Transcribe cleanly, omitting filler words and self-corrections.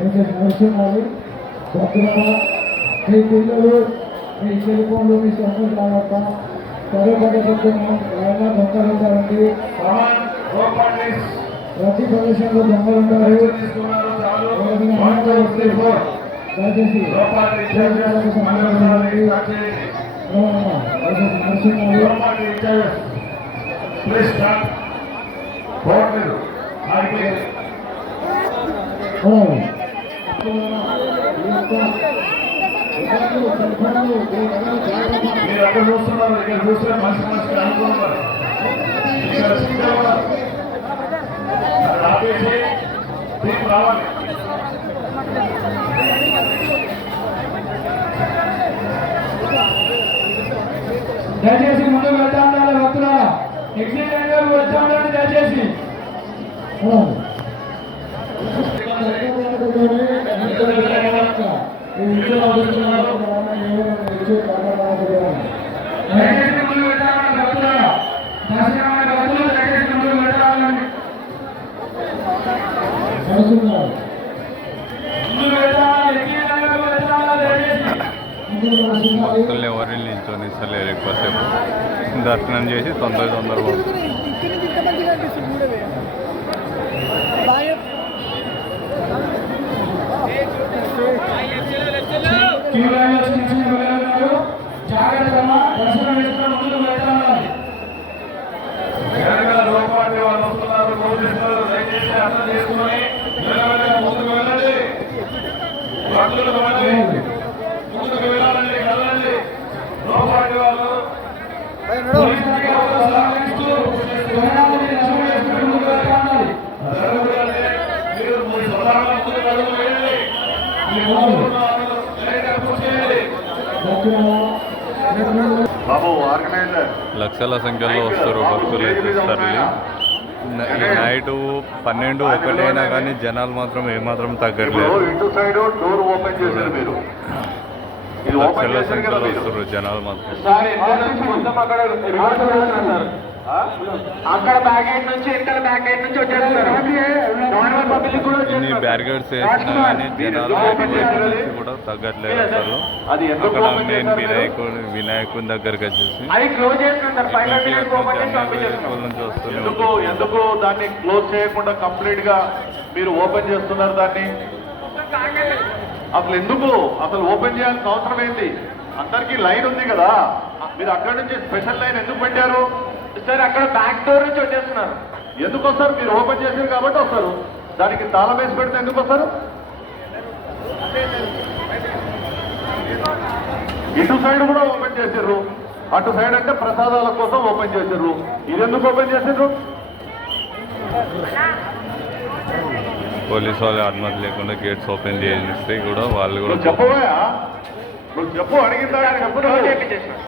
నరసింహాలు భద్రత మీ పిల్లలు మీ సెల్ఫోన్లు మీ సొంతం రావక్క చదువుకుంటున్నాం ఎవరైనా దొంగలు ఉంటారండి. ప్రతి ప్రదేశంలో దొంగలు ఉంటారు. దయచేసి మీరు అక్కడ చూస్తున్నారు, ఇక్కడ చూస్తే మనిషి మనిషికి అనుకుంటారు. ఆపేసి దీనికి రావాలి. దయచేసి ముందు వెళ్తా ఉండాలి. భక్తుల ఎగ్జిట్ అయిన వెళ్తా ఉండాలి. దయచేసి భక్తుల్ని ఎవరిని నిల్చొనిస్తలేరు. ఎక్కువసేపు దర్శనం చేసి తొందర లక్షల సంఖ్యలో వస్తారు భక్తులు. అయితే తరలి నైట్ 12, 1 అయినా కానీ జనాలు మాత్రం ఏమాత్రం తగ్గట్లేదు. లక్షల సంఖ్యలో వస్తారు జనాలు మాత్రం. అక్కడ బ్యాక్ గేట్ నుంచి ఇక్కడ బ్యాక్ గేట్ నుంచి వచ్చేస్తారు. నార్మల్ పబ్లిక్ కూడా ఇన్ని బ్యారికేడ్స్ వేసినా కానీ జనాలు నుంచి కూడా తగ్గట్లేదు అసలు. అక్కడ నేను వినాయకుని దగ్గరికి వచ్చేసి నుంచి వస్తున్నాను. ఎందుకు దాన్ని క్లోజ్ చేయకుండా కంప్లీట్ గా మీరు ఓపెన్ చేస్తున్నారు దాన్ని? అసలు ఓపెన్ చేయాల్సిన అవసరం ఏంటి? అందరికీ లైన్ ఉంది కదా, మీరు అక్కడ నుంచి స్పెషల్ లైన్ ఎందుకు పెట్టారు? సార్ అక్కడ బ్యాక్ డోర్ నుంచి వచ్చేస్తున్నారు. ఎందుకు వస్తారు? మీరు ఓపెన్ చేసారు కాబట్టి వస్తారు. దానికి తాళం వేసి పెడితే ఎందుకు వస్తారు? ఇటు సైడ్ కూడా ఓపెన్ చేసారు, అటు సైడ్ అంటే ప్రసాదాల కోసం ఓపెన్ చేసారు. ఇది ఎందుకు ఓపెన్ చేసారు? పోలీసు వాళ్ళు అనుమతి లేకుండా గేట్స్ ఓపెన్ చేస్తే కూడా వాళ్ళు కూడా చెప్పబోయా, నువ్వు చెప్పు, అడిగిందా?